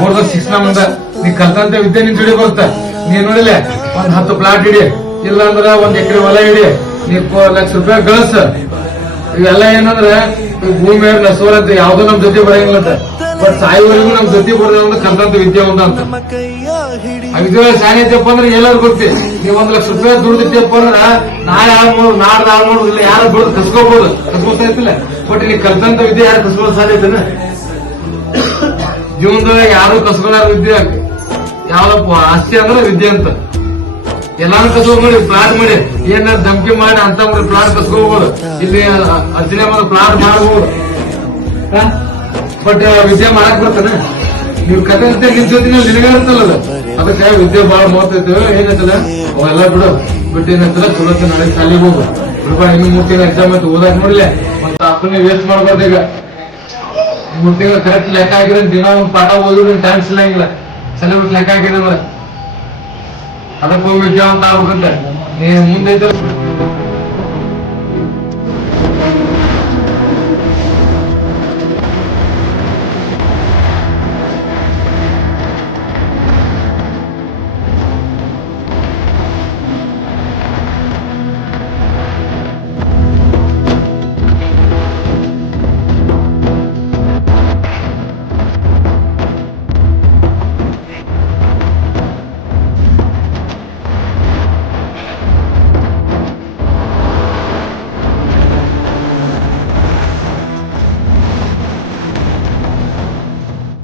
ಬೋರ್ದ ಶಿಕ್ಷಣ ಮುಂದ. ನೀ ಕಲ್ತಂತ ವಿದ್ಯೆ ನಿನ್ ಜೋಡಿ ಬರುತ್ತ. ನೀ ನೋಡಿಲ್ಲ ಒಂದ್ ಹತ್ತು ಪ್ಲಾಟ್ ಹಿಡಿ ಇಲ್ಲಾಂದ್ರ ಒಂದ್ ಎಕರೆ ಹೊಲ ಹಿಡಿ ನೀ ಲಕ್ಷ ರೂಪಾಯಿ ಗಳಿಸ. ಇವೆಲ್ಲ ಏನಂದ್ರ ಭೂಮಿ ನಸೋರ್ ಅಂತ ಯಾವ್ದು ನಮ್ ಜೊತೆ ಬರಂಗಿಲ್ಲ ಬಟ್ ಸಾಯಿವರೆಗೂ ನಮ್ ಜೊತೆ ಬರೋದು ಅಂದ್ರೆ ಕಲ್ತಂತ ವಿದ್ಯೆ ಒಂದ ಅಂತ. ವಿದ್ಯೆ ಇದ್ದಪ್ಪ ಅಂದ್ರೆ ಎಲ್ಲಾರು ಗೊತ್ತಿ. ನೀವ್ ಒಂದ್ ಲಕ್ಷ ರೂಪಾಯಿ ದುಡ್ದಿದ್ದಪ್ಪ ಅಂದ್ರ ನಾಳೆ ಹಾಳು ಮಾಡೋದು ನಾಡ್ದು ಹಾಳು ಇಲ್ಲ ಯಾರು ದುಡ್ದು ಕಸ್ಕೋಬಹುದು ಕಸ್ಕೋತಾ ಇರ್ತಿಲ್ಲ. ಬಟ್ ಇಲ್ಲಿ ಕಲ್ತಂತ ವಿದ್ಯೆ ಯಾರು ಕಸ್ಕೊಳ್ಳೋ ಸಾಧ್ಯತೆನ ಜೀವನದೊಳಗೆ ಯಾರು ಕಸ್ಕೊಳ್ಳಾರ ವಿದ್ಯೆ ಯಾವ್ದಪ್ಪ? ಆಸ್ತಿ ಅಂದ್ರೆ ವಿದ್ಯೆ ಅಂತ. ಎಲ್ಲಾನು ಕಸ್ಕೊಂಡ್ ಮಾಡಿ ಪ್ಲಾಟ್ ಮಾಡಿ. ಏನ ಧಮಕಿ ಮಾಡಿ ಅಂತ ಪ್ಲಾಟ್ ಕಸ್ಕೋಬಹುದು ಇಲ್ಲಿ ಅರ್ಚನೆ ಮಾಡಿ ಪ್ಲಾಟ್ ಮಾಡಬಹುದು ಬಟ್ ವಿದ್ಯೆ ಮಾಡಕ್ ಬರ್ತಾನೆ. ನೀವು ಕತೆ ಅಂತ ನಿಮ್ ಜೊತೆ ನೀವು ನಿನಗೆ ಇರ್ತಲ್ಲ ಅದು. ಅದಕ್ಕೆ ವಿದ್ಯೆ ಬಹಳ ಮಹತ್ವ ಏನಂತಲ್ಲ ಅವೆಲ್ಲ ಬಿಡು. ಬಿಟ್ಟು ಏನಂತಲ್ಲ ಚಲೋ ನಾಳೆ ಶಾಲೆಗೆ ಹೋಗು. ಬಿಡಪ್ಪ ಇನ್ನು ಮೂರ್ತಿ ಎಕ್ಸಾಮ್ ಅಂತ ಓದಾಕ್ ನೋಡ್ಲೆ ಮತ್ತೆ ಅಪ್ಪನೇ ವೇಸ್ಟ್ ಮಾಡ್ಬಾರ್ದು ಈಗ. ಮೂರ್ ತಿಂಗಳು ಕರೆಕ್ಟ್ ಲೆಕ್ಕ ಹಾಕಿದ್ರೆ ದಿನ ಒಂದು ಪಾಠ ಓದಿದ್ರೆ ಟೈಮ್ ಸಿಲ್ಲಂಗಿಲ್ಲ ಸಿಲೆಬಸ್ ಲೆಕ್ಕ ಹಾಕಿದ್ರೆ ಅದಕ್ಕೆ ಹೋಗಿ ವಿದ್ಯಾವಂತ ಆಗ್ಬೇಕಂತ. ಮುಂದೆ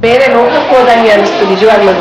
ಬೇರೆ ಲೋಕಕ್ಕೆ ಹೋದಂಗೆ ಅನಿಸ್ತು ನಿಜವಾಗ್ಲೂ